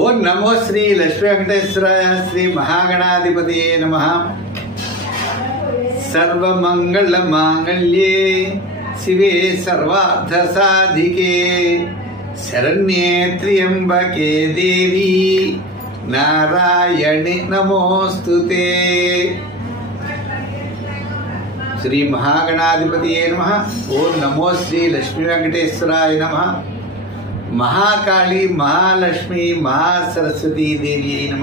ఓం నమో శ్రీ లక్ష్మీ వెంకటేశ్వరాయ శ్రీ మహాగణాధిపతియే నమః. సర్వమంగళ మాంగళ్యే శివే సర్వార్థ సాధికే శరణ్యే త్ర్యంబకే దేవి నారాయణి నమోస్తుతే. శ్రీ మహాగణాధిపతియే నమః. ఓం నమో శ్రీ లక్ష్మీ వెంకటేశ్వరాయ నమః. మహాకాళి, మహాలక్ష్మి, మహాసరస్వతీ దేవి అయిన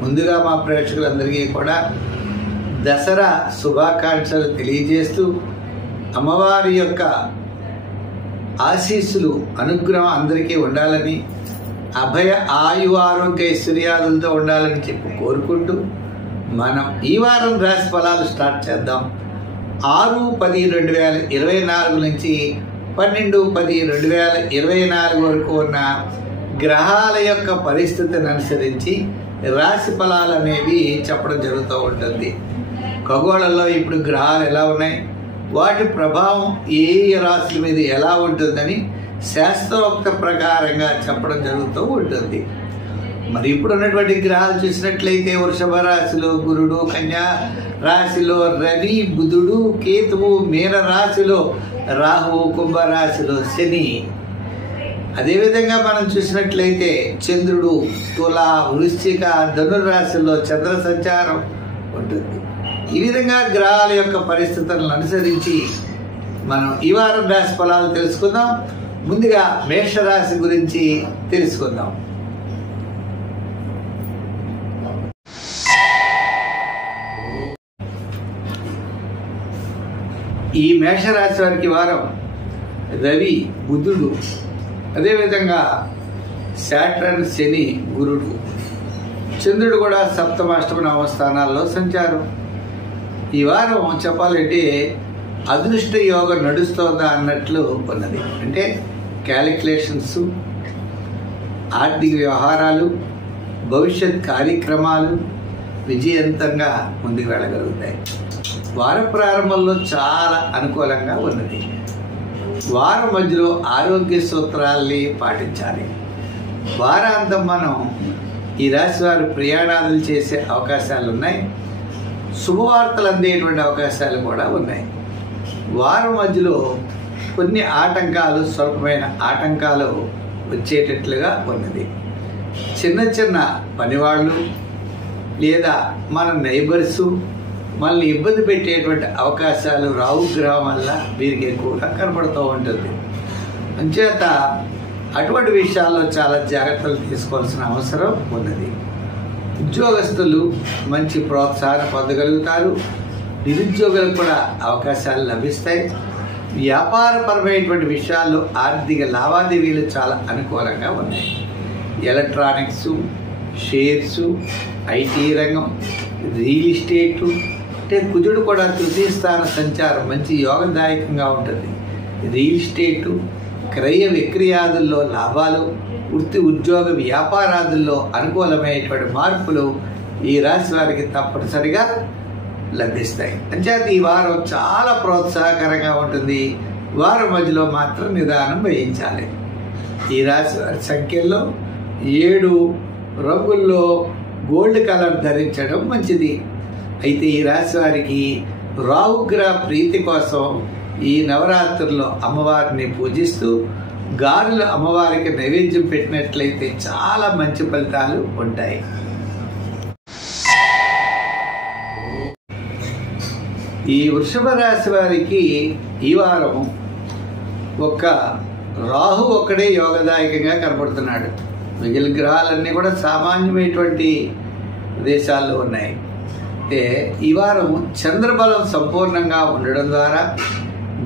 ముందుగా మా ప్రేక్షకులందరికీ కూడా దసరా శుభాకాంక్షలు తెలియజేస్తూ అమ్మవారి యొక్క ఆశీస్సులు అనుగ్రహం అందరికీ ఉండాలని, అభయ ఆయు ఆరోగ్య ఐశ్వర్యాలతో ఉండాలని చెప్పి కోరుకుంటూ మనం ఈ వారం రాశి ఫలాలు స్టార్ట్ చేద్దాం. 6-10-2024 నుంచి 12-10-2024 వరకు ఉన్న గ్రహాల యొక్క పరిస్థితిని అనుసరించి రాశి ఫలాలు అనేవి చెప్పడం జరుగుతూ ఉంటుంది. ఖగోళంలో ఇప్పుడు గ్రహాలు ఎలా ఉన్నాయి, వాటి ప్రభావం ఏ రాశుల మీద ఎలా ఉంటుందని శాస్త్రోక్త ప్రకారంగా చెప్పడం జరుగుతూ ఉంటుంది. మరి ఇప్పుడు ఉన్నటువంటి గ్రహాలు చూసినట్లయితే వృషభ రాశిలో గురుడు, కన్యా రాశిలో రవి, బుధుడు, కేతువు, మీన రాశిలో రాహువు, కుంభరాశిలో శని. అదేవిధంగా మనం చూసినట్లయితే చంద్రుడు తుల, వృశ్చిక, ధనుర్రాశిలో చంద్ర సంచారం ఉంటుంది. ఈ విధంగా గ్రహాల యొక్క పరిస్థితులను అనుసరించి మనం ఈ వారం రాశి ఫలాలు తెలుసుకుందాం. ముందుగా మేషరాశి గురించి తెలుసుకుందాం. ఈ మేషరాశి వారికి వారం రవి, బుధుడు, అదేవిధంగా శాటర్న్, శని, గురుడు, చంద్రుడు కూడా సప్తమ, అష్టమ, నవమ స్థానాల్లో సంచారం. ఈ వారం చెప్పాలంటే అదృష్ట యోగం నడుస్తోందా అన్నట్లు ఉన్నది. అంటే క్యాలిక్యులేషన్స్, ఆర్థిక వ్యవహారాలు, భవిష్యత్ కార్యక్రమాలు విజయవంతంగా ముందుకు వెళ్ళగలుగుతాయి. వార ప్రారంభంలో చాలా అనుకూలంగా ఉన్నది. వారం మధ్యలో ఆరోగ్య సూత్రాల్ని పాటించాలి. వారాంతం మనం ఈ రాశి వారు ప్రయాణాలు చేసే అవకాశాలు ఉన్నాయి. శుభవార్తలు అందేటువంటి అవకాశాలు కూడా ఉన్నాయి. వారం మధ్యలో కొన్ని ఆటంకాలు, స్వల్పమైన ఆటంకాలు వచ్చేటట్లుగా ఉన్నది. చిన్న చిన్న పనివాళ్ళు లేదా మన నైబర్సు మనల్ని ఇబ్బంది పెట్టేటువంటి అవకాశాలు రాహుగ్రహం వల్ల వీరికి ఎక్కువగా కనపడుతూ ఉంటుంది. అంచేత అటువంటి విషయాల్లో చాలా జాగ్రత్తలు తీసుకోవాల్సిన అవసరం ఉన్నది. ఉద్యోగస్తులు మంచి ప్రోత్సాహం పొందగలుగుతారు. నిరుద్యోగులకు కూడా అవకాశాలు లభిస్తాయి. వ్యాపారపరమైనటువంటి విషయాల్లో ఆర్థిక లావాదేవీలు చాలా అనుకూలంగా ఉన్నాయి. ఎలక్ట్రానిక్స్, షేర్సు, ఐటీ రంగం, రియల్ ఎస్టేటు, అంటే కుజుడు కూడా తృతీయ స్థాన సంచారం మంచి యోగదాయకంగా ఉంటుంది. రియల్ ఎస్టేటు, క్రయ విక్రయాదుల్లో లాభాలు, వృత్తి ఉద్యోగ వ్యాపారాదుల్లో అనుకూలమైనటువంటి మార్పులు ఈ రాశి వారికి తప్పనిసరిగా లభిస్తాయి. అంచేత ఈ వారం చాలా ప్రోత్సాహకరంగా ఉంటుంది. వారం మధ్యలో మాత్రం నిదానం వహించాలి. ఈ రాశి వారి సంఖ్యల్లో 7 రంగుల్లో గోల్డ్ కలర్ ధరించడం మంచిది. అయితే ఈ రాశి వారికి రాహుగ్రహ ప్రీతి కోసం ఈ నవరాత్రుల్లో అమ్మవారిని పూజిస్తూ గారెలు అమ్మవారికి నైవేద్యం పెట్టినట్లయితే చాలా మంచి ఫలితాలు ఉంటాయి. ఈ వృషభ రాశి వారికి ఈ వారం ఒక్క రాహు ఒక్కడే యోగదాయకంగా కనబడుతున్నాడు. మిగిలిన గ్రహాలన్నీ కూడా సామాన్యమైనటువంటి దేశాల్లో ఉన్నాయి. అంటే ఈ వారం చంద్రబలం సంపూర్ణంగా ఉండడం ద్వారా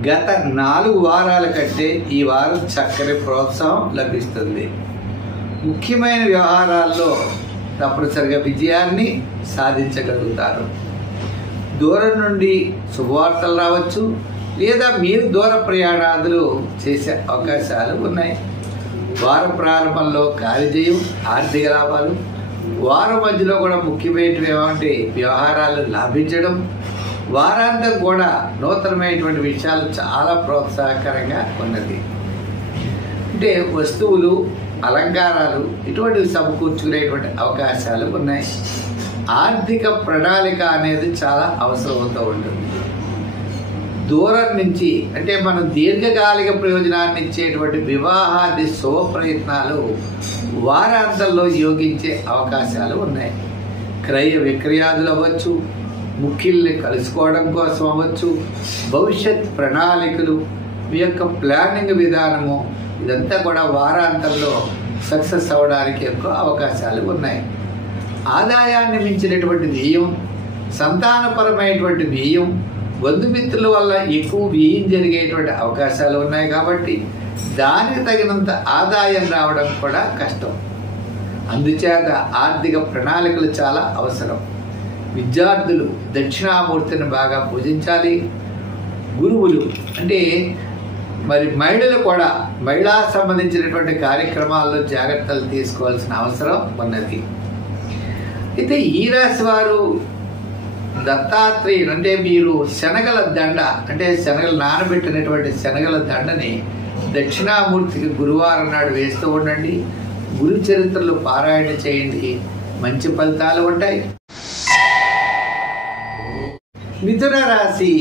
గత 4 వారాల కంటే ఈ వారం చక్కని ప్రోత్సాహం లభిస్తుంది. ముఖ్యమైన వ్యవహారాల్లో తప్పనిసరిగా విజయాన్ని సాధించగలుగుతారు. దూరం నుండి శుభవార్తలు రావచ్చు, లేదా మీరు దూర ప్రయాణాలు చేసే అవకాశాలు ఉన్నాయి. వారం ప్రారంభంలో కార్యజయం, ఆర్థిక లాభాలు, వారం మధ్యలో కూడా ముఖ్యమైనవి ఏమంటే వ్యవహారాలు లాభించడం, వారాంతం కూడా నూతనమైనటువంటి విషయాలు చాలా ప్రోత్సాహకరంగా ఉన్నది. అంటే వస్తువులు, అలంకారాలు ఇటువంటివి సమకూర్చుకునేటువంటి అవకాశాలు ఉన్నాయి. ఆర్థిక ప్రణాళిక అనేది చాలా అవసరం అవుతూ ఉంటుంది. దూరం నుంచి అంటే మనం దీర్ఘకాలిక ప్రయోజనాన్ని ఇచ్చేటువంటి వివాహాది శుభ ప్రయత్నాలు వారాంతంలో యోగించే అవకాశాలు ఉన్నాయి. క్రయ విక్రయాదులు అవ్వచ్చు, ముఖ్యుల్ని కలుసుకోవడం కోసం అవ్వచ్చు, భవిష్యత్ ప్రణాళికలు, మీ యొక్క ప్లానింగ్ విధానము ఇదంతా కూడా వారాంతంలో సక్సెస్ అవ్వడానికి ఎక్కువ అవకాశాలు ఉన్నాయి. ఆదాయాన్ని మించినటువంటి వ్యయం, సంతానపరమైనటువంటి వ్యయం, బంధుమిత్రుల వల్ల ఎక్కువ వ్యయం జరిగేటువంటి అవకాశాలు ఉన్నాయి. కాబట్టి దానికి తగినంత ఆదాయం రావడం కూడా కష్టం. అందుచేత ఆర్థిక ప్రణాళికలు చాలా అవసరం. విద్యార్థులు దక్షిణామూర్తిని బాగా పూజించాలి. గురువులు అంటే మరి మహిళలు కూడా మహిళా సంబంధించినటువంటి కార్యక్రమాల్లో జాగ్రత్తలు తీసుకోవాల్సిన అవసరం ఉన్నది. అయితే ఈ రాశి వారు దత్తాత్రేయుడు అంటే మీరు శనగల దండ అంటే శనగలు నానబెట్టినటువంటి శనగల దండని దక్షిణామూర్తికి గురువారం నాడు వేస్తూ ఉండండి. గురు చరిత్రలు పారాయణ చేయండి, మంచి ఫలితాలు ఉంటాయి. మిథున రాశి.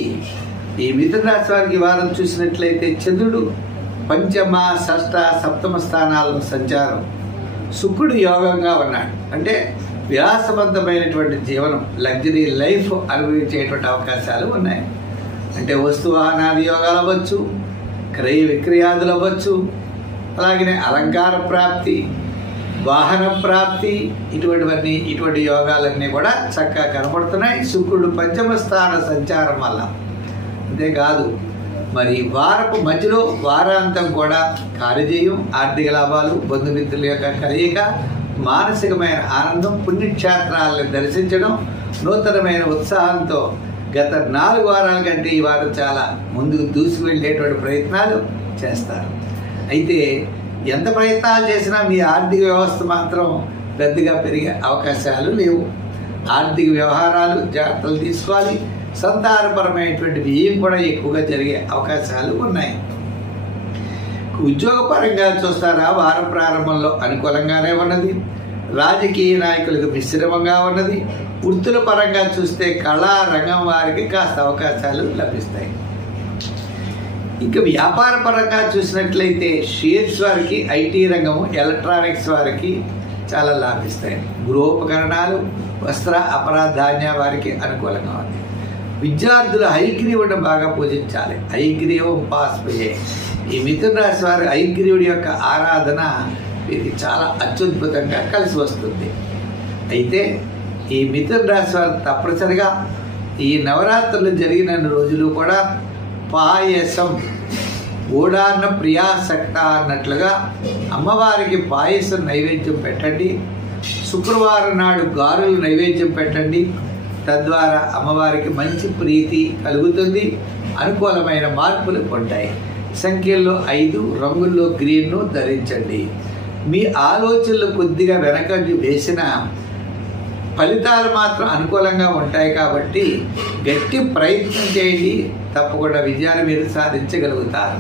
ఈ మిథున రాశి వారికి వారం చూసినట్లయితే చంద్రుడు పంచమ, షష్ఠ, సప్తమ స్థానాల్లో సంచారం. శుక్రుడు యోగంగా ఉన్నాడు అంటే విలాసవంతమైనటువంటి జీవనం, లగ్జరీ లైఫ్ అనుభవించేటువంటి అవకాశాలు ఉన్నాయి. అంటే వస్తు వాహనాది యోగాలు అవ్వచ్చు, క్రయ విక్రయాదులు అవ్వచ్చు, అలాగనే అలంకార ప్రాప్తి, వాహన ప్రాప్తి, ఇటువంటి యోగాలన్నీ కూడా చక్కగా కనబడుతున్నాయి శుక్రుడు పంచమ స్థాన సంచారం వల్ల. అంతేకాదు మరి వారపు మధ్యలో వారాంతం కూడా కార్యజయం, ఆర్థిక లాభాలు, బంధుమిత్రుల యొక్క కలయిక, మానసికమైన ఆనందం, పుణ్యక్షేత్రాలను దర్శించడం, నూతనమైన ఉత్సాహంతో గత 4 వారాల కంటే ఈ వారం చాలా ముందుకు దూసుకు వెళ్ళేటువంటి ప్రయత్నాలు చేస్తారు. అయితే ఎంత ప్రయత్నాలు చేసినా మీ ఆర్థిక వ్యవస్థ మాత్రం పెద్దగా పెరిగే అవకాశాలు లేవు. ఆర్థిక వ్యవహారాలు జాగ్రత్తలు తీసుకోవాలి. సంతానపరమైనటువంటి వ్యయం కూడా ఎక్కువగా జరిగే అవకాశాలు ఉన్నాయి. ఉద్యోగపరంగా చూస్తారా వారం ప్రారంభంలో అనుకూలంగానే ఉన్నది. రాజకీయ నాయకులకు మిశ్రమంగా ఉన్నది. వృత్తుల పరంగా చూస్తే కళా రంగం వారికి కాస్త అవకాశాలు లభిస్తాయి. ఇంకా వ్యాపార పరంగా చూసినట్లయితే షేర్స్ వారికి, ఐటీ రంగము, ఎలక్ట్రానిక్స్ వారికి చాలా లాభిస్తాయి. గృహోపకరణాలు, వస్త్ర, అపరాధాన్య వారికి అనుకూలంగా ఉంది. విద్యార్థులు హయగ్రీవుడిని బాగా పూజించాలి. హయగ్రీవం పాస్పయ్యే. ఈ మిథున రాశి వారి హయగ్రీవుడి యొక్క ఆరాధన వీరికి చాలా అత్యద్భుతంగా కలిసి వస్తుంది. అయితే ఈ మిథున రాశి వారు తప్పనిసరిగా ఈ నవరాత్రులు జరిగిన రోజులు కూడా పాయసం, ఓడాన్న ప్రియాసక్త అన్నట్లుగా అమ్మవారికి పాయసం నైవేద్యం పెట్టండి. శుక్రవారం నాడు గారెలు నైవేద్యం పెట్టండి. తద్వారా అమ్మవారికి మంచి ప్రీతి కలుగుతుంది. అనుకూలమైన మార్పులు ఉంటాయి. సంఖ్యల్లో 5, రంగుల్లో గ్రీన్ను ధరించండి. మీ ఆలోచనలు కొద్దిగా వెనకంజు వేసిన ఫలితాలు మాత్రం అనుకూలంగా ఉంటాయి. కాబట్టి గట్టి ప్రయత్నం చేయండి, తప్పకుండా విజయాన్ని మీరు సాధించగలుగుతారు.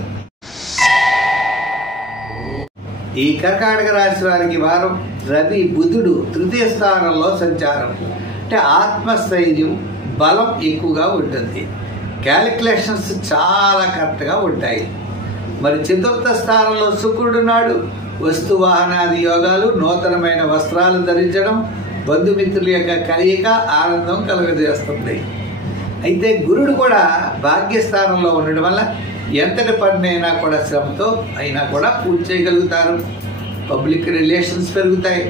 ఈ కర్కాటక రాశి వారికి వారం రవి, బుధుడు తృతీయ స్థానంలో సంచారం. అంటే ఆత్మస్థైర్యం, బలం ఎక్కువగా ఉంటుంది. క్యాలిక్యులేషన్స్ చాలా కరెక్ట్గా ఉంటాయి. మరి చతుర్థ స్థానంలో శుక్రుడు నాడు వస్తు వాహనాది యోగాలు, నూతనమైన వస్త్రాలు ధరించడం, బంధుమిత్రుల యొక్క కలయిక ఆనందం కలుగజేస్తుంది. అయితే గురుడు కూడా భాగ్యస్థానంలో ఉండడం వల్ల ఎంతటి పనినైనా కూడా శ్రమతో అయినా కూడా పూర్తి చేయగలుగుతారు. పబ్లిక్ రిలేషన్స్ పెరుగుతాయి.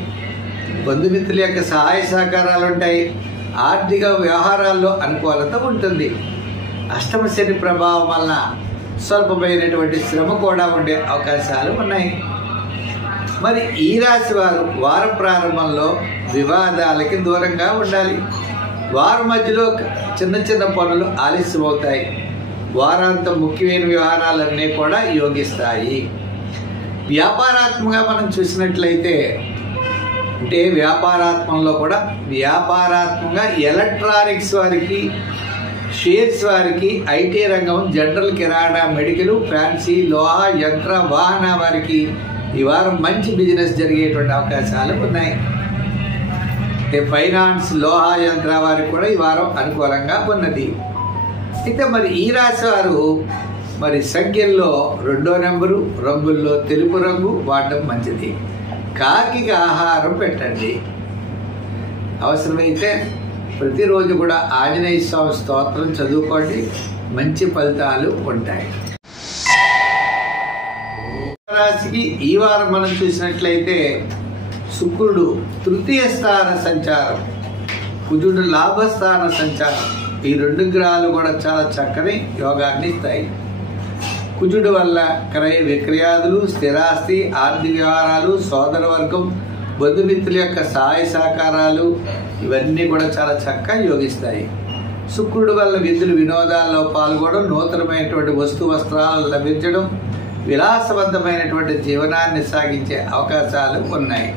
బంధుమిత్రుల యొక్క సహాయ సహకారాలు ఉంటాయి. ఆర్థిక వ్యవహారాల్లో అనుకూలత ఉంటుంది. అష్టమ శని ప్రభావం వలన స్వల్పమైనటువంటి శ్రమ కూడా ఉండే అవకాశాలు ఉన్నాయి. మరి ఈ రాశి వారు వార ప్రారంభంలో వివాదాలకి దూరంగా ఉండాలి. వారం మధ్యలో చిన్న చిన్న పనులు ఆలస్యమవుతాయి. వారాంతం ముఖ్యమైన వ్యవహారాలన్నీ కూడా యోగిస్తాయి. వ్యాపారాత్మకంగా మనం చూసినట్లయితే అంటే వ్యాపారాత్మంలో కూడా వ్యాపారాత్మకంగా ఎలక్ట్రానిక్స్ వారికి, షేర్స్ వారికి, ఐటీ రంగం, జనరల్, కిరాణా, మెడికల్, ఫ్యాన్సీ, లోహ, యంత్ర, వాహన వారికి ఈ వారం మంచి బిజినెస్ జరిగేటువంటి అవకాశాలు ఉన్నాయి. ఫైనాన్స్, లోహ యంత్ర వారికి కూడా ఈ వారం అనుకూలంగా ఉన్నది. అయితే మరి ఈ రాశి వారు మరి సంఖ్యల్లో 2వ నెంబరు, రంగుల్లో తెలుపు రంగు వాడడం మంచిది. కాకికి ఆహారం పెట్టండి. అవసరమైతే ప్రతిరోజు కూడా ఆంజనేయ స్వామి స్తోత్రం చదువుకోండి, మంచి ఫలితాలు ఉంటాయి. రాశికి ఈ వారం మనం చూసినట్లయితే శుక్రుడు తృతీయ స్థాన సంచారం, కుజుడు లాభస్థాన సంచారం, ఈ 2 గ్రహాలు కూడా చాలా చక్కని యోగాన్ని ఇస్తాయి. కుజుడు వల్ల క్రయ విక్రయాదులు, స్థిరాస్తి, ఆర్థిక వ్యవహారాలు, సోదర వర్గం, బంధుమిత్రుల యొక్క సహాయ సహకారాలు ఇవన్నీ కూడా చాలా చక్కగా యోగిస్తాయి. శుక్రుడు వల్ల విధులు వినోదాల్లో పాల్గొనడం, నూతనమైనటువంటి వస్త్రాలు లభించడం, విలాసవంతమైనటువంటి జీవనాన్ని సాగించే అవకాశాలు ఉన్నాయి.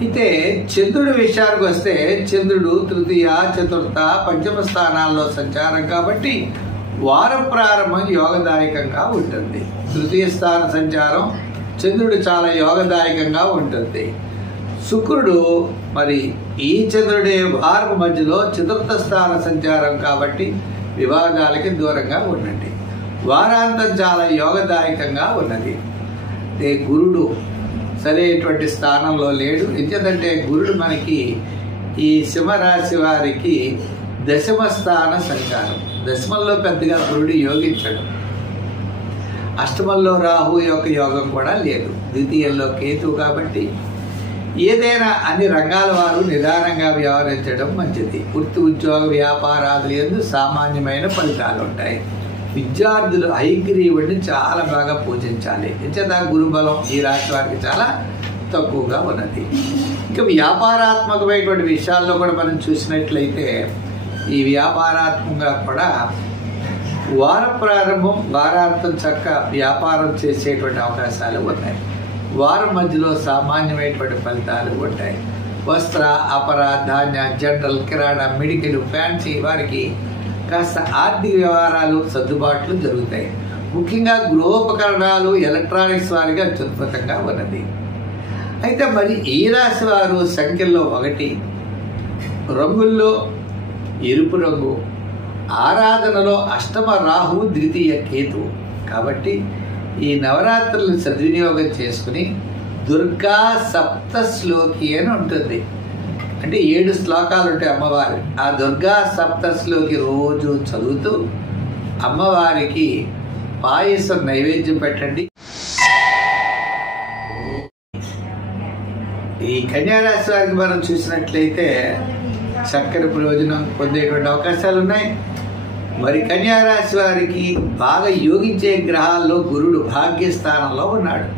అయితే చంద్రుడి విషయానికి వస్తే చంద్రుడు తృతీయ, చతుర్థ, పంచమ స్థానాల్లో సంచారం కాబట్టి వారం ప్రారంభం యోగదాయకంగా ఉంటుంది. తృతీయ స్థాన సంచారం చంద్రుడు చాలా యోగదాయకంగా ఉంటుంది. శుక్రుడు మరి ఈ చంద్రుడే వారం మధ్యలో చతుర్థ స్థాన సంచారం కాబట్టి వివాదాలకి దూరంగా ఉండండి. వారాంతం చాలా యోగదాయకంగా ఉన్నది. గురుడు సరైనటువంటి స్థానంలో లేడు. ఎందుకంటే గురుడు మనకి ఈ సింహరాశి వారికి 10వ స్థాన సంచారం. 10మంలో పెద్దగా గురుడు యోగించడు. అష్టమంలో రాహు యొక్క యోగం కూడా లేదు. ద్వితీయంలో కేతువు కాబట్టి ఏదైనా అన్ని రంగాల వారు నిదానంగా వ్యవహరించడం మంచిది. వృత్తి, ఉద్యోగ, వ్యాపారాదులు యందు సామాన్యమైన ఫలితాలు ఉంటాయి. విద్యార్థులు హయగ్రీవుడిని చాలా బాగా పూజించాలి. ఎంచేత గురుబలం ఈ రాశి వారికి చాలా తక్కువగా ఉన్నది. ఇంకా వ్యాపారాత్మకమైనటువంటి విషయాల్లో కూడా మనం చూసినట్లయితే ఈ వ్యాపారాత్మకంగా కూడా వార ప్రారంభం, వారాంతం చక్క వ్యాపారం చేసేటువంటి అవకాశాలు ఉన్నాయి. వారం మధ్యలో సామాన్యమైనటువంటి ఫలితాలు ఉంటాయి. వస్త్ర, అపర, ధాన్య, జనరల్, కిరాణా, మెడికల్, ఫ్యాన్సీ వారికి కాస్త ఆర్థిక వ్యవహారాలు సర్దుబాట్లు జరుగుతాయి. ముఖ్యంగా గృహోపకరణాలు, ఎలక్ట్రానిక్స్ వారికి అత్యద్భుతంగా ఉన్నది. అయితే మరి ఈ రాశి వారు సంఖ్యల్లో 1, రంగుల్లో ఎరుపు రంగు, ఆరాధనలో అష్టమ రాహు, ద్వితీయ కేతువు కాబట్టి ఈ నవరాత్రులను సద్వినియోగం చేసుకుని దుర్గా సప్తశ్లోకి అని ఉంటుంది. అంటే 7 శ్లోకాలు ఉంటాయి అమ్మవారి. ఆ దుర్గా సప్తశ్లోకి రోజు చదువుతూ అమ్మవారికి పాయసం నైవేద్యం పెట్టండి. ఈ కన్యారాశి వారికి మనం చూసినట్లయితే చక్కని ప్రయోజనం పొందేటువంటి అవకాశాలు ఉన్నాయి. మరి కన్యారాశి వారికి బాగా యోగించే గ్రహాల్లో గురుడు భాగ్యస్థానంలో ఉన్నాడు,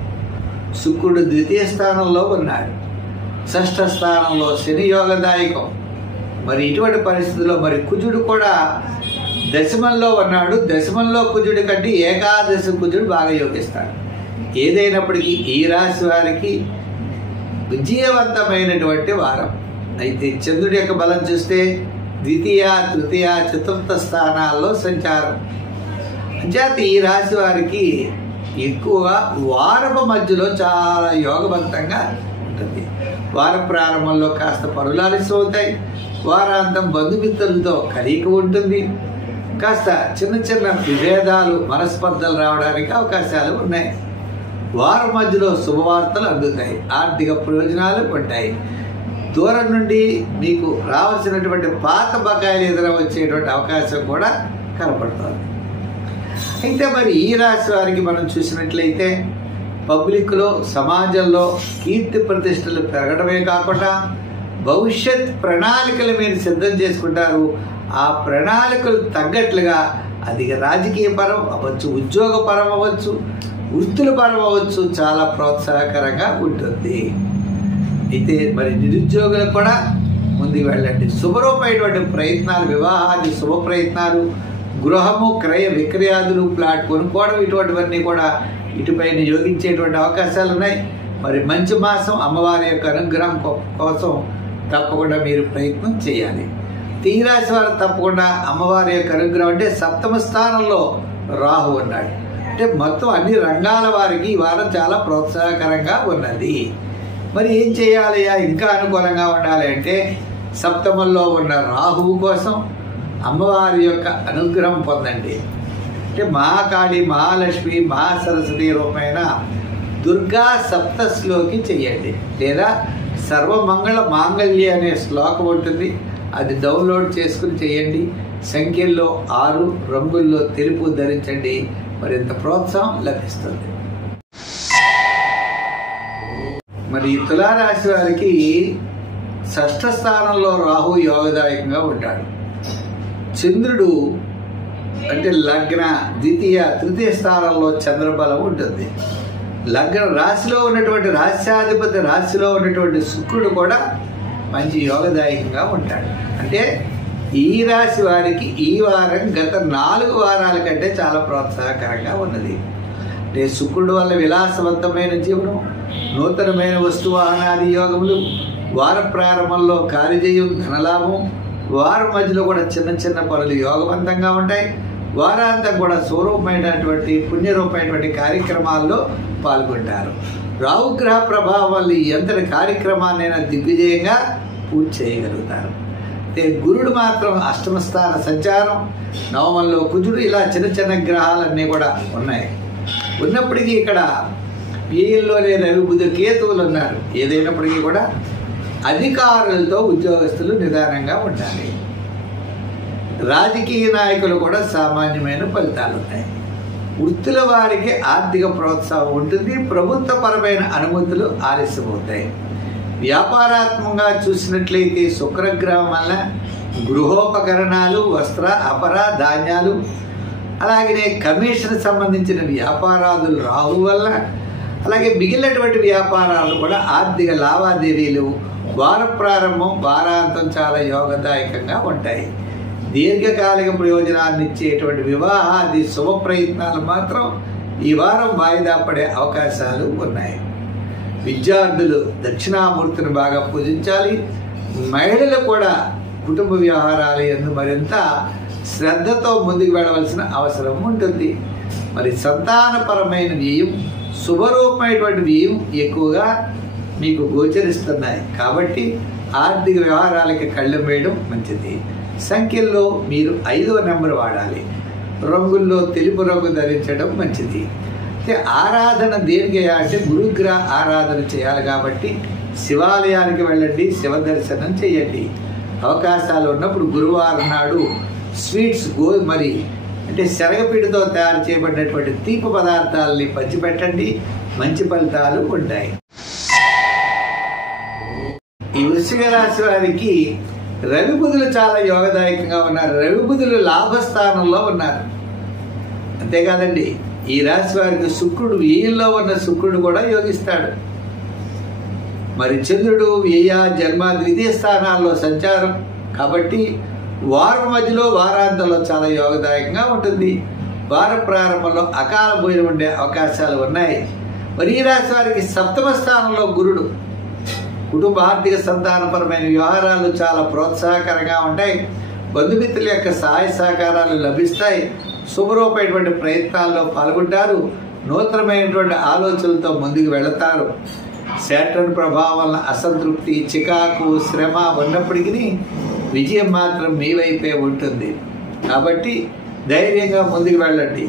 శుక్రుడు ద్వితీయ స్థానంలో ఉన్నాడు, షష్ఠ స్థానంలో శని యోగదాయకం. మరి ఇటువంటి పరిస్థితుల్లో మరి కుజుడు కూడా 10మంలో ఉన్నాడు. 10మంలో కుజుడి కంటే ఏకాదశి కుజుడు బాగా యోగిస్తాడు. ఏదైనప్పటికీ ఈ రాశి వారికి విజయవంతమైనటువంటి వారం. అయితే చంద్రుడి యొక్క బలం చూస్తే ద్వితీయ, తృతీయ, చతుర్థ స్థానాల్లో సంచారం. అంచేత ఈ రాశి వారికి ఎక్కువగా వారపు మధ్యలో చాలా యోగవంతంగా ఉంటుంది. వార ప్రారంభంలో కాస్త పనులు ఆలస్యం అవుతాయి. వారాంతం బంధుమిత్రులతో కలయిక ఉంటుంది. కాస్త చిన్న చిన్న విభేదాలు, మనస్పర్ధలు రావడానికి అవకాశాలు ఉన్నాయి. వారం మధ్యలో శుభవార్తలు అందుతాయి, ఆర్థిక ప్రయోజనాలు ఉంటాయి. దూరం నుండి మీకు రావాల్సినటువంటి పాత బకాయిలు ఎదుర వచ్చేటువంటి అవకాశం కూడా కనపడుతుంది. అయితే మరి ఈ రాశి వారికి మనం చూసినట్లయితే పబ్లిక్లో, సమాజంలో కీర్తి ప్రతిష్టలు పెరగడమే కాకుండా భవిష్యత్ ప్రణాళికలు మీరు సిద్ధం చేసుకుంటారు. ఆ ప్రణాళికలు తగ్గట్లుగా అది రాజకీయ పరం అవ్వచ్చు, ఉద్యోగ పరం అవ్వచ్చు, వృత్తుల పరం అవ్వచ్చు, చాలా ప్రోత్సాహకరంగా ఉంటుంది. అయితే మరి నిరుద్యోగులకు కూడా ముందుకు వెళ్ళండి. శుభరూపమైనటువంటి ప్రయత్నాలు, వివాహాది శుభ ప్రయత్నాలు, గృహము, క్రయ విక్రయాదులు, ప్లాట్ కొనుక్కోవడం ఇటువంటివన్నీ కూడా ఇటుపైన యోగించేటువంటి అవకాశాలు ఉన్నాయి. మరి మంచి మాసం, అమ్మవారి యొక్క అనుగ్రహం కోసం తప్పకుండా మీరు ప్రయత్నం చేయాలి. ఈ రాశి వారు తప్పకుండా అమ్మవారి యొక్క అనుగ్రహం అంటే 7వ స్థానంలో రాహు ఉన్నాడు. అంటే మొత్తం అన్ని రంగాల వారికి ఈ వారం చాలా ప్రోత్సాహకరంగా ఉన్నది. మరి ఏం చేయాలయ్యా ఇంకా అనుకూలంగా ఉండాలి అంటే సప్తమంలో ఉన్న రాహువు కోసం అమ్మవారి యొక్క అనుగ్రహం పొందండి. అంటే మహాకాళి, మహాలక్ష్మి, మహాసరస్వతి రూపమైన దుర్గా సప్తశ్లోకి చెయ్యండి. లేదా సర్వమంగళ మాంగళ్య అనే శ్లోకం ఉంటుంది, అది డౌన్లోడ్ చేసుకుని చేయండి. సంఖ్యల్లో 6, రంగుల్లో తెలుపు ధరించండి. మరింత ప్రోత్సాహం లభిస్తుంది. మరి తులారాశి వారికి 6వ స్థానంలో రాహు యోగదాయకంగా ఉంటాడు. చంద్రుడు అంటే లగ్న, ద్వితీయ, తృతీయ స్థానంలో చంద్రబలం ఉంటుంది. లగ్న రాశిలో ఉన్నటువంటి రాశ్యాధిపతి రాశిలో ఉన్నటువంటి శుక్రుడు కూడా మంచి యోగదాయకంగా ఉంటాడు. అంటే ఈ రాశి వారికి ఈ వారం గత 4 వారాల కంటే చాలా ప్రోత్సాహకరంగా ఉన్నది. అంటే శుక్రుడు వల్ల విలాసవంతమైన జీవనం, నూతనమైన వస్తువాహనాది యోగములు, వార ప్రారంభంలో కార్యజయం, ధనలాభం, వారం మధ్యలో కూడా చిన్న చిన్న పనులు యోగవంతంగా ఉంటాయి. వారాంతం కూడా స్వరూపమైనటువంటి పుణ్యరూపమైనటువంటి కార్యక్రమాల్లో పాల్గొంటారు. రాహుగ్రహ ప్రభావం వల్ల ఎంతటి కార్యక్రమాన్నైనా దిగ్విజయంగా పూర్తి చేయగలుగుతారు. అంటే గురుడు మాత్రం 8వ స్థాన సంచారం, నవమంలో కుజుడు, ఇలా చిన్న చిన్న గ్రహాలన్నీ కూడా ఉన్నాయి. ఉన్నప్పటికీ ఇక్కడ వ్యయంలోనే రవి, బుధ, కేతువులు ఉన్నారు. ఏదైనప్పటికీ కూడా అధికారులతో ఉద్యోగస్తులు నిదానంగా ఉండాలి. రాజకీయ నాయకులు కూడా సామాన్యమైన ఫలితాలు ఉన్నాయి. వృత్తుల వారికి ఆర్థిక ప్రోత్సాహం ఉంటుంది. ప్రభుత్వపరమైన అనుమతులు ఆలస్యమవుతాయి. వ్యాపారాత్మకంగా చూసినట్లయితే శుక్రగ్రహం వల్ల గృహోపకరణాలు, వస్త్ర, అపర, ధాన్యాలు, అలాగే కమిషన్ సంబంధించిన వ్యాపారాలు రాహు వల్ల, అలాగే మిగిలినటువంటి వ్యాపారాలు కూడా ఆర్థిక లావాదేవీలు వార ప్రారంభం, వారాంతం చాలా యోగదాయకంగా ఉంటాయి. దీర్ఘకాలిక ప్రయోజనాన్ని ఇచ్చేటువంటి వివాహాది శుభ ప్రయత్నాలు మాత్రం ఈ వారం వాయిదా పడే అవకాశాలు ఉన్నాయి. విద్యార్థులు దక్షిణామూర్తిని బాగా పూజించాలి. మహిళలు కూడా కుటుంబ వ్యవహారాలు యందు మరింత శ్రద్ధతో ముందుకు వెళ్ళవలసిన అవసరం ఉంటుంది. మరి సంతానపరమైన వ్యయం, శుభరూపమైనటువంటి వ్యయం ఎక్కువగా మీకు గోచరిస్తున్నాయి. కాబట్టి ఆర్థిక వ్యవహారాలకి కళ్ళెం వేయడం మంచిది. సంఖ్యల్లో మీరు 5వ నెంబర్ వాడాలి. రంగుల్లో తెలుపు రంగు ధరించడం మంచిది. అయితే ఆరాధన దేనికి అంటే గురుగ్రహ ఆరాధన చేయాలి. కాబట్టి శివాలయానికి వెళ్ళండి, శివ దర్శనం చేయండి. అవకాశాలు ఉన్నప్పుడు గురువారం నాడు స్వీట్స్ మరి అంటే శనగపిండితో తయారు చేయబడినటువంటి తీపి పదార్థాలని పంచిపెట్టండి. మంచి ఫలితాలు ఉంటాయి. ఈ వృశ్చిక రాశి వారికి రవి బుధులు చాలా యోగదాయకంగా ఉన్నారు. రవి బుధులు లాభస్థానంలో ఉన్నారు. అంతేకాదండి, ఈ రాశి వారికి శుక్రుడు, వ్యయంలో ఉన్న శుక్రుడు కూడా యోగిస్తాడు. మరి చంద్రుడు వ్యయ, జన్మ, ద్వితీయ స్థానాల్లో సంచారం. కాబట్టి వారం మధ్యలో, వారాంతంలో చాలా యోగదాయకంగా ఉంటుంది. వార ప్రారంభంలో అకాల భోజనం ఉండే అవకాశాలు ఉన్నాయి. మరి ఈ రాశి వారికి 7వ స్థానంలో గురుడు. కుటుంబ ఆర్థిక సంతానపరమైన వ్యవహారాలు చాలా ప్రోత్సాహకరంగా ఉంటాయి. బంధుమిత్రుల యొక్క సహాయ సహకారాలు లభిస్తాయి. శుభరూపమైనటువంటి ప్రయత్నాల్లో పాల్గొంటారు. నూతనమైనటువంటి ఆలోచనలతో ముందుకు వెళతారు. శాటర్న్ ప్రభావం వలన అసంతృప్తి, చికాకు, శ్రమ ఉన్నప్పటికీ విజయం మాత్రం మీ వైపే ఉంటుంది. కాబట్టి ధైర్యంగా ముందుకు వెళ్ళండి.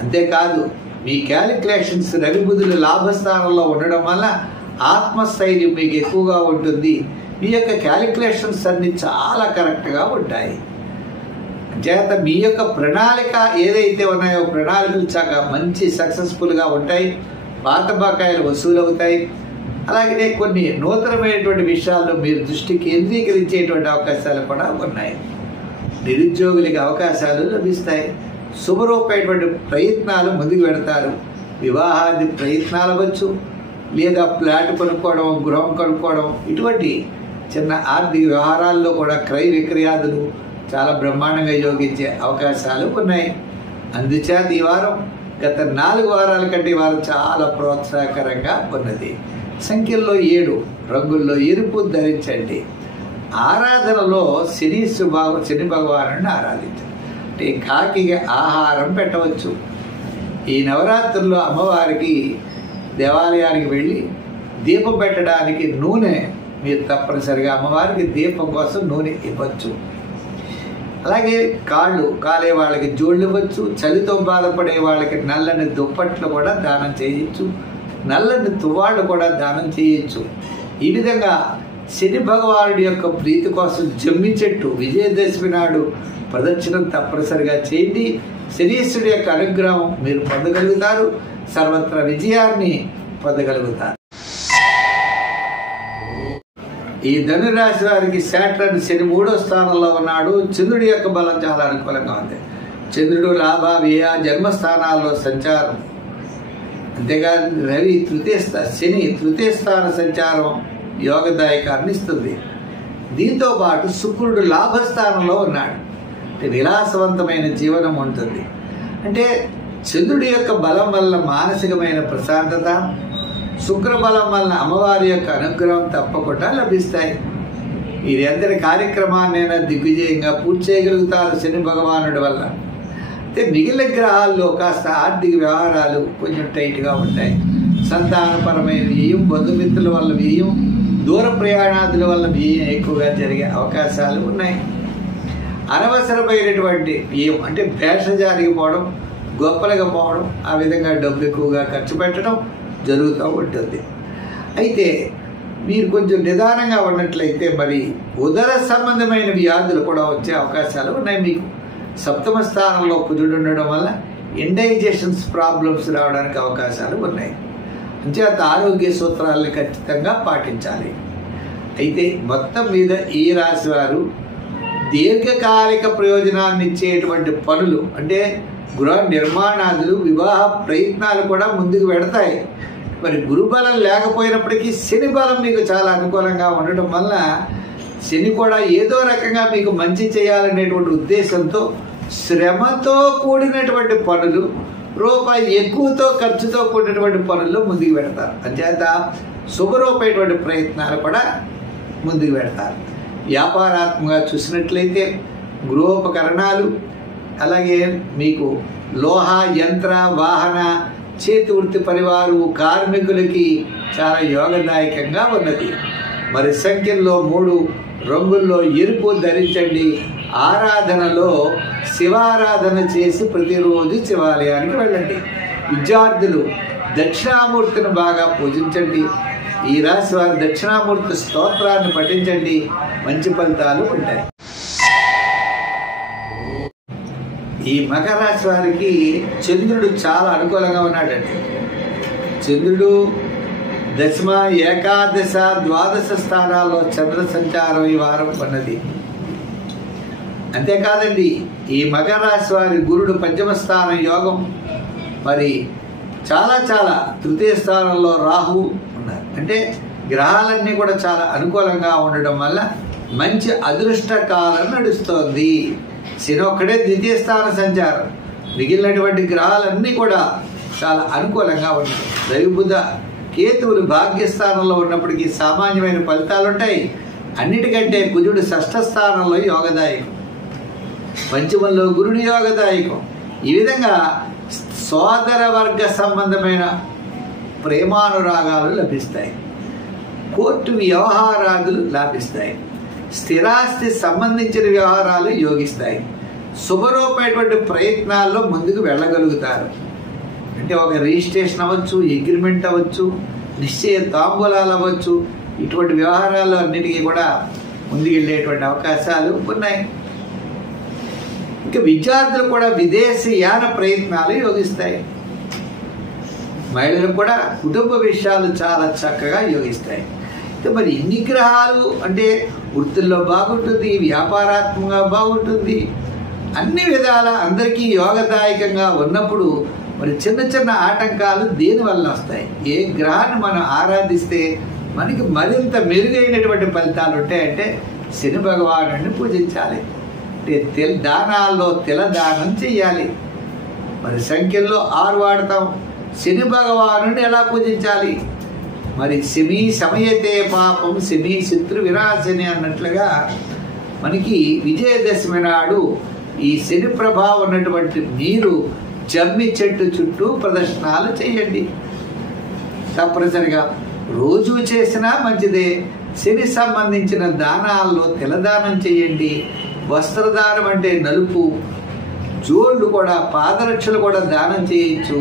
అంతేకాదు, మీ క్యాలిక్యులేషన్స్ రవి బుధులు లాభస్థానంలో ఉండడం వల్ల ఆత్మస్థైర్యం మీకు ఎక్కువగా ఉంటుంది. మీ యొక్క క్యాలిక్యులేషన్స్ అన్ని చాలా కరెక్ట్గా ఉంటాయి. చేత మీ యొక్క ప్రణాళిక ఏదైతే ఉన్నాయో ప్రణాళికలు చాలా మంచి సక్సెస్ఫుల్గా ఉంటాయి. పాత బకాయిలు వసూలు అవుతాయి. అలాగే కొన్ని నూతనమైనటువంటి విషయాల్లో మీరు దృష్టి కేంద్రీకరించేటువంటి అవకాశాలు కూడా ఉన్నాయి. నిరుద్యోగులకి అవకాశాలు లభిస్తాయి. శుభరూపమైనటువంటి ప్రయత్నాలు ముందుకు పెడతారు. వివాహాది ప్రయత్నాలు అవ్వచ్చు, లేదా ఫ్లాట్ కొనుక్కోవడం, గృహం కొనుక్కోవడం, ఇటువంటి చిన్న ఆర్థిక వ్యవహారాల్లో కూడా క్రయ విక్రయాదులు చాలా బ్రహ్మాండంగా యోగించే అవకాశాలు ఉన్నాయి. అందుచేత ఈ వారం గత 4 వారాల కంటే ఈ వారం చాలా ప్రోత్సాహకరంగా ఉన్నది. సంఖ్యల్లో 7, రంగుల్లో ఎరుపు ధరించండి. ఆరాధనలో శని భగవాను ఆరాధించండి. అంటే కాకిగా ఆహారం పెట్టవచ్చు. ఈ నవరాత్రుల్లో అమ్మవారికి దేవాలయానికి వెళ్ళి దీపం పెట్టడానికి నూనె మీరు తప్పనిసరిగా అమ్మవారికి దీపం కోసం నూనె ఇవ్వచ్చు. అలాగే కాళ్ళు కాలే వాళ్ళకి జోళ్ళు ఇవ్వచ్చు. చలితో బాధపడే వాళ్ళకి నల్లని దుప్పట్లు కూడా దానం చేయొచ్చు. నల్లని తువ్వాళ్ళు కూడా దానం చేయొచ్చు. ఈ విధంగా శని భగవానుడి యొక్క ప్రీతి కోసం జమ్మి చెట్టు విజయదశమి నాడు ప్రదక్షిణం తప్పనిసరిగా చేయండి. శనీశ్వరుడి యొక్క అనుగ్రహం మీరు పొందగలుగుతారు. సర్వత్రా విజయాన్ని పొందగలుగుతారు. ఈ ధనురాశి వారికి శాటర్న్ శని 3వ స్థానంలో ఉన్నాడు. చంద్రుడి యొక్క బలం చాలా అనుకూలంగా ఉంది. చంద్రుడు లాభ వ్యయ జన్మస్థానాల్లో సంచారం, అంతేకాదు రవి శని తృతీయ స్థాన సంచారం యోగదాయకాన్ని ఇస్తుంది. దీంతో పాటు శుక్రుడు లాభస్థానంలో ఉన్నాడు. విలాసవంతమైన జీవనం ఉంటుంది. అంటే చంద్రుడి యొక్క బలం వల్ల మానసికమైన ప్రశాంతత, శుక్రబలం వల్ల అమ్మవారి యొక్క అనుగ్రహం తప్పకుండా లభిస్తాయి. ఇది అందరి కార్యక్రమాన్నైనా దిగ్విజయంగా పూర్తి చేయగలుగుతారు శని భగవానుడి వల్ల. అయితే మిగిలిన గ్రహాల్లో కాస్త ఆర్థిక వ్యవహారాలు కొంచెం టైట్గా ఉంటాయి. సంతానపరమైన వ్యయం, బంధుమిత్రుల వల్ల వ్యయం, దూర ప్రయాణాదుల వల్ల వ్యయం ఎక్కువగా జరిగే అవకాశాలు ఉన్నాయి. అనవసరమైనటువంటి వ్యయం అంటే భేషజారికి పోవడం, గొప్పలుగా పోవడం, ఆ విధంగా డబ్బు ఎక్కువగా ఖర్చు పెట్టడం జరుగుతూ ఉంటుంది. అయితే మీరు కొంచెం నిదానంగా ఉన్నట్లయితే మరి ఉదర సంబంధమైన వ్యాధులు కూడా వచ్చే అవకాశాలు ఉన్నాయి. మీకు 7వ స్థానంలో కుజుడు ఉండడం వల్ల ఇండైజెషన్స్ ప్రాబ్లమ్స్ రావడానికి అవకాశాలు ఉన్నాయి. అంచేత ఆరోగ్య సూత్రాలను ఖచ్చితంగా పాటించాలి. అయితే మొత్తం మీద ఈ రాశి వారు దీర్ఘకాలిక ప్రయోజనాన్ని ఇచ్చేటువంటి పనులు అంటే గృహ నిర్మాణాదులు, వివాహ ప్రయత్నాలు కూడా ముందుకు పెడతాయి. మరి గురుబలం లేకపోయినప్పటికీ శని బలం మీకు చాలా అనుకూలంగా ఉండటం వల్ల శని కూడా ఏదో రకంగా మీకు మంచి చేయాలనేటువంటి ఉద్దేశంతో శ్రమతో కూడినటువంటి పనులు, రూపాయి ఎక్కువతో ఖర్చుతో కూడినటువంటి పనుల్లో ముందుకు పెడతారు. అంచేత శుభరూపమైనటువంటి ప్రయత్నాలు కూడా ముందుకు పెడతారు. వ్యాపారాత్మకంగా చూసినట్లయితే గృహోపకరణాలు, అలాగే మీకు లోహ యంత్ర వాహన చేతి వృత్తి పరివారు కార్మికులకి చాలా యోగదాయకంగా ఉన్నది. మరి సంఖ్యల్లో 3 రంగుల్లో ఎరుపు ధరించండి. ఆరాధనలో శివారాధన చేసి ప్రతిరోజు శివాలయానికి వెళ్ళండి. విద్యార్థులు దక్షిణామూర్తిని బాగా పూజించండి. ఈ రాశి వారి దక్షిణామూర్తి స్తోత్రాన్ని పఠించండి. మంచి ఫలితాలు ఉంటాయి. ఈ మకర రాశి వారికి చంద్రుడు చాలా అనుకూలంగా ఉన్నాడండి. చంద్రుడు దశమ, ఏకాదశ, ద్వాదశ స్థానాల్లో చంద్ర సంచారం ఈ వారం ఉన్నది. అంతేకాదండి ఈ మకర రాశి వారి గురుడు 5వ స్థానం యోగం, మరి చాలా చాలా 3వ స్థానంలో రాహు ఉన్నారు. అంటే గ్రహాలన్నీ కూడా చాలా అనుకూలంగా ఉండడం వల్ల మంచి అదృష్ట కాలం నడుస్తోంది. శని ఒక్కడే 2వ స్థాన సంచారం, మిగిలినటువంటి గ్రహాలన్నీ కూడా చాలా అనుకూలంగా ఉంటాయి. రవి, బుధ, కేతువులు భాగ్యస్థానంలో ఉన్నప్పటికీ సామాన్యమైన ఫలితాలు ఉంటాయి. అన్నిటికంటే కుజుడు 6వ స్థానంలో యోగదాయకం, పంచమంలో గురుడు యోగదాయకం. ఈ విధంగా సోదర వర్గ సంబంధమైన ప్రేమానురాగాలు లభిస్తాయి. కోర్టు వ్యవహారాదులు లాభిస్తాయి. స్థిరాస్తి సంబంధించిన వ్యవహారాలు యోగిస్తాయి. శుభరూపమైనటువంటి ప్రయత్నాల్లో ముందుకు వెళ్ళగలుగుతారు. అంటే ఒక రిజిస్ట్రేషన్ అవ్వచ్చు, అగ్రిమెంట్ అవ్వచ్చు, నిశ్చయ తాంబూలాలు అవ్వచ్చు. ఇటువంటి వ్యవహారాలు అన్నిటికీ కూడా ముందుకు వెళ్ళేటువంటి అవకాశాలు ఉన్నాయి. ఇంకా విద్యార్థులు కూడా విదేశీ యాన ప్రయత్నాలు యోగిస్తాయి. మహిళలు కూడా కుటుంబ విషయాలు చాలా చక్కగా యోగిస్తాయి. మరి ఇన్ని గ్రహాలు అంటే వృత్తుల్లో బాగుంటుంది, వ్యాపారాత్మకంగా బాగుంటుంది, అన్ని విధాల అందరికీ యోగదాయకంగా ఉన్నప్పుడు మరి చిన్న చిన్న ఆటంకాలు దేనివల్ల వస్తాయి? ఏ గ్రహాన్ని మనం ఆరాధిస్తే మనకి మరింత మెరుగైనటువంటి ఫలితాలు ఉంటాయంటే శని భగవానుడిని పూజించాలి. అంటే దానాల్లో తిల దానం చెయ్యాలి. మరి సంఖ్యల్లో 6 వాడతాం. శని భగవానుడిని ఎలా పూజించాలి? మరి శమి సమయతే పాపం శమి శత్రు వినాశని అన్నట్లుగా మనకి విజయదశమి నాడు ఈ శని ప్రభావం ఉన్నటువంటి మీరు జమ్మి చెట్టు చుట్టూ ప్రదర్శనలు చేయండి. తప్పనిసరిగా రోజు చేసినా మంచిదే. శని సంబంధించిన దానాల్లో తిలదానం చేయండి. వస్త్రదానం అంటే నలుపు, జోళ్ళు కూడా, పాదరక్షలు కూడా దానం చేయొచ్చు,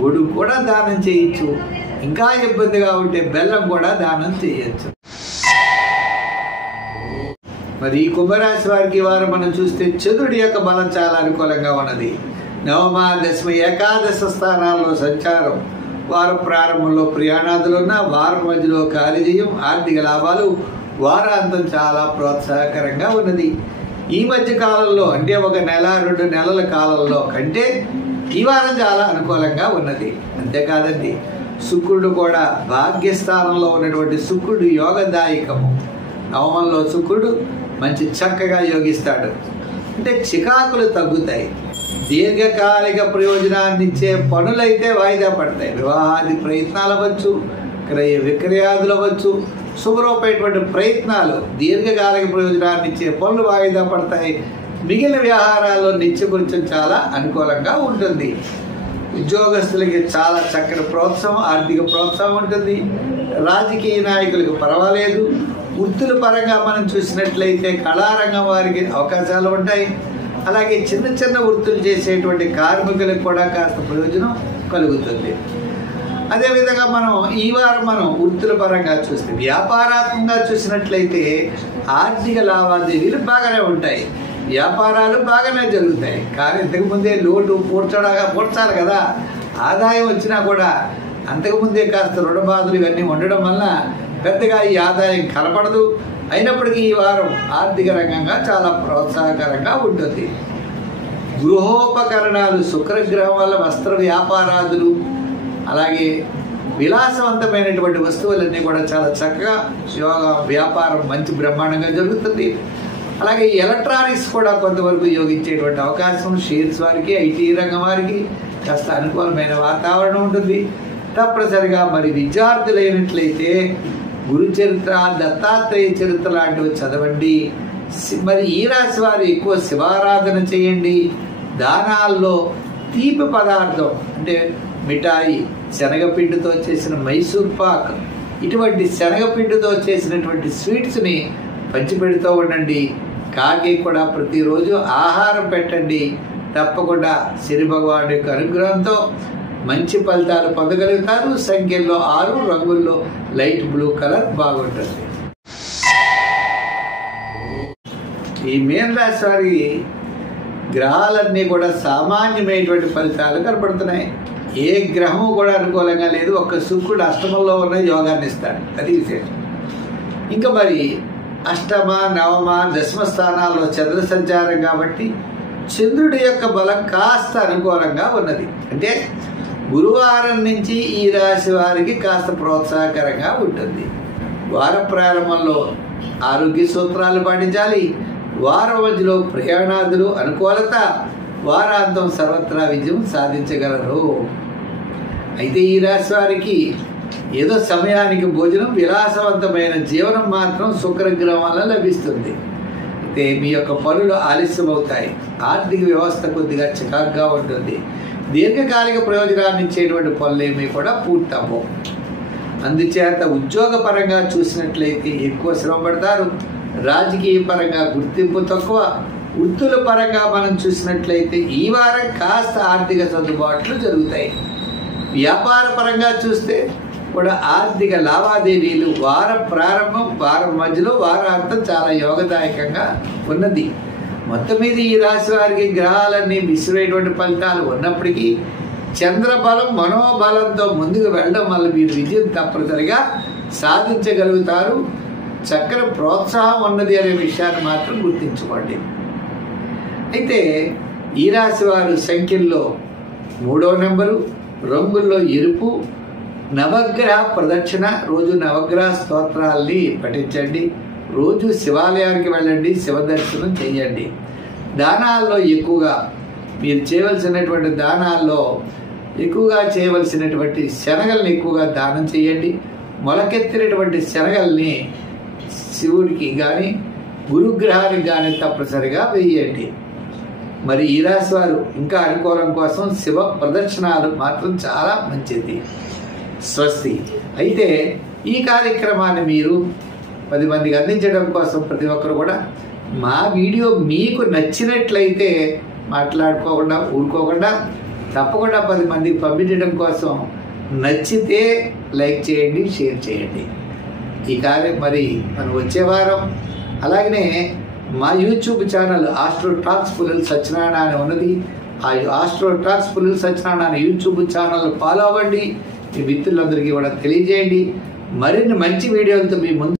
గొడుగు కూడా దానం చేయొచ్చు. ఇంకా ఇబ్బందిగా ఉంటే బెల్లం కూడా దానం చేయొచ్చు. మరి ఈ కుంభరాశి వారికి వారు మనం చూస్తే చంద్రుడి యొక్క బలం చాలా అనుకూలంగా ఉన్నది. నవమ, దశమ, ఏకాదశ స్థానాల్లో సంచారం, వారం ప్రారంభంలో ప్రయాణాదులున్న, వారం మధ్యలో కార్యజయం, ఆర్థిక లాభాలు, వారాంతం చాలా ప్రోత్సాహకరంగా ఉన్నది. ఈ మధ్య కాలంలో అంటే ఒక నెల 2 నెలల కాలంలో కంటే ఈ వారం చాలా అనుకూలంగా ఉన్నది. అంతేకాదండి, శుక్రుడు కూడా భాగ్యస్థానంలో ఉన్నటువంటి శుక్రుడు యోగదాయకము. నవమంలో శుక్రుడు మంచి చక్కగా యోగిస్తాడు. అంటే చికాకులు తగ్గుతాయి. దీర్ఘకాలిక ప్రయోజనాన్ని ఇచ్చే పనులైతే వాయిదా పడతాయి. వివాహాది ప్రయత్నాలు అవ్వచ్చు, క్రయ విక్రయాదులు అవ్వచ్చు, శుభరూపమైనటువంటి ప్రయత్నాలు, దీర్ఘకాలిక ప్రయోజనాన్ని ఇచ్చే పనులు వాయిదా పడతాయి. మిగిలిన వ్యవహారాల్లో నిత్య కొంచెం చాలా అనుకూలంగా ఉంటుంది. ఉద్యోగస్తులకి చాలా చక్కటి ప్రోత్సాహం, ఆర్థిక ప్రోత్సాహం ఉంటుంది. రాజకీయ నాయకులకు పర్వాలేదు. వృత్తుల పరంగా మనం చూసినట్లయితే కళారంగం వారికి అవకాశాలు ఉంటాయి. అలాగే చిన్న చిన్న వృత్తులు చేసేటువంటి కార్మికులకు కూడా కాస్త ప్రయోజనం కలుగుతుంది. అదేవిధంగా ఈ వారం మనం వృత్తుల పరంగా చూస్తే, వ్యాపారాత్మకంగా చూసినట్లయితే ఆర్థిక లావాదేవీలు బాగానే ఉంటాయి, వ్యాపారాలు బాగానే జరుగుతాయి. కానీ ఇంతకుముందే లోటు పూడ్చాలి కదా. ఆదాయం వచ్చినా కూడా అంతకుముందే కాస్త రుణబాధలు ఇవన్నీ ఉండడం వల్ల పెద్దగా ఈ ఆదాయం కనపడదు. అయినప్పటికీ ఈ వారం ఆర్థిక రంగంగా చాలా ప్రోత్సాహకరంగా ఉంటుంది. గృహోపకరణాలు, శుక్రగ్రహం వల్ల వస్త్ర వ్యాపారాదులు, అలాగే విలాసవంతమైనటువంటి వస్తువులన్నీ కూడా చాలా చక్కగా వ్యాపారం మంచి బ్రహ్మాండంగా జరుగుతుంది. అలాగే ఎలక్ట్రానిక్స్ కూడా కొంతవరకు యోగించేటువంటి అవకాశం, షేర్స్ వారికి, ఐటీ రంగం వారికి కాస్త అనుకూలమైన వాతావరణం ఉంటుంది. తప్పనిసరిగా మరి విద్యార్థులైనట్లయితే గురు చరిత్ర, దత్తాత్రేయ చరిత్ర లాంటివి చదవండి. మరి ఈ రాశి వారు ఎక్కువ శివారాధన చేయండి. దానాల్లో తీపి పదార్థం అంటే మిఠాయి, శనగపిండితో చేసిన మైసూర్ పాక్, ఇటువంటి శనగపిండితో చేసినటువంటి స్వీట్స్ని పంచిపెడుతూ ఉండండి. కాకి కూడా ప్రతిరోజు ఆహారం పెట్టండి. తప్పకుండా శని భగవానుడి యొక్క అనుగ్రహంతో మంచి ఫలితాలు పొందగలుగుతారు. సంఖ్యల్లో 6, రంగుల్లో లైట్ బ్లూ కలర్ బాగుంటుంది. ఈ మీన రాశి వారి గ్రహాలన్నీ కూడా సామాన్యమైనటువంటి ఫలితాలు కనపడుతున్నాయి. ఏ గ్రహము కూడా అనుకూలంగా లేదు. ఒక్క శుక్రుడు అష్టమంలో ఉన్న యోగాన్ని ఇస్తాడు, అది విశేషం. ఇంకా మరి అష్టమ, నవమ, దశమ స్థానాల్లో చంద్ర సంచారం కాబట్టి చంద్రుడి యొక్క బలం కాస్త అనుకూలంగా ఉన్నది. అంటే గురువారం నుంచి ఈ రాశి వారికి కాస్త ప్రోత్సాహకరంగా ఉంటుంది. వార ప్రారంభంలో ఆరోగ్య సూత్రాలు పాటించాలి. వారం మధ్యలో ప్రయాణాదులు అనుకూలత, వారాంతం సర్వత్రా విజయం సాధించగలరు. అయితే ఈ రాశి వారికి ఏదో సమయానికి భోజనం, విలాసవంతమైన జీవనం మాత్రం శుక్రగ్రహం వల్ల లభిస్తుంది. అయితే మీ యొక్క పనులు ఆలస్యం అవుతాయి. ఆర్థిక వ్యవస్థ కొద్దిగా చికాకుగా ఉంటుంది. దీర్ఘకాలిక ప్రయోజనాన్ని ఇచ్చేటువంటి పనులేమీ కూడా పూర్తవ్వవు. అందుచేత ఉద్యోగపరంగా చూసినట్లయితే ఎక్కువ శ్రమ పడతారు. రాజకీయ పరంగా గుర్తింపు తక్కువ. వృత్తుల పరంగా మనం చూసినట్లయితే ఈ వారం కాస్త ఆర్థిక సర్దుబాట్లు జరుగుతాయి. వ్యాపార పరంగా చూస్తే కూడా ఆర్థిక లావాదేవీలు వారం ప్రారంభం, వారం మధ్యలో, వారాంతం చాలా యోగదాయకంగా ఉన్నది. మొత్తం మీద ఈ రాశి వారికి గ్రహాలన్నీ మిశ్రమైనటువంటి ఫలితాలు ఉన్నప్పటికీ చంద్రబలం, మనోబలంతో ముందుకు వెళ్ళడం వల్ల మీరు విజయం తప్పనిసరిగా సాధించగలుగుతారు. చక్కని ప్రోత్సాహం ఉన్నది అనే విషయాన్ని మాత్రం గుర్తించుకోండి. అయితే ఈ రాశి వారు సంఖ్యల్లో 3వ నెంబరు, రంగుల్లో ఎరుపు, నవగ్రహ ప్రదక్షిణ, రోజు నవగ్రహ స్తోత్రాల్ని పఠించండి. రోజు శివాలయానికి వెళ్ళండి, శివ దర్శనం చేయండి. దానాల్లో ఎక్కువగా మీరు చేయవలసినటువంటి దానాల్లో ఎక్కువగా చేయవలసినటువంటి శనగల్ని ఎక్కువగా దానం చేయండి. మొలకెత్తినటువంటి శనగల్ని శివుడికి కానీ గురుగ్రహానికి కానీ తప్పనిసరిగా వేయండి. మరి ఈ రాశి వారు ఇంకా అనుకూలం కోసం శివ ప్రదర్శనాలు మాత్రం చాలా మంచిది. స్వస్తి. అయితే ఈ కార్యక్రమాన్ని మీరు 10 మందికి అందించడం కోసం ప్రతి ఒక్కరు కూడా మా వీడియో మీకు నచ్చినట్లయితే మాట్లాడుకోకుండా ఊరుకోకుండా తప్పకుండా 10 మందికి పంపించడం కోసం నచ్చితే లైక్ చేయండి, షేర్ చేయండి. ఈ కార్యం మరి మనం వచ్చే వారం అలాగనే మా YouTube channel Astro Talks Pullala Satyanarayana అని ఉన్నది. ఆ Astro Talks Pullala Satyanarayana YouTube channel follow అవ్వండి. మీ మిత్రులందరికీ కూడా తెలియజేయండి. మరిన్ని మంచి వీడియోలతో మీ ముందు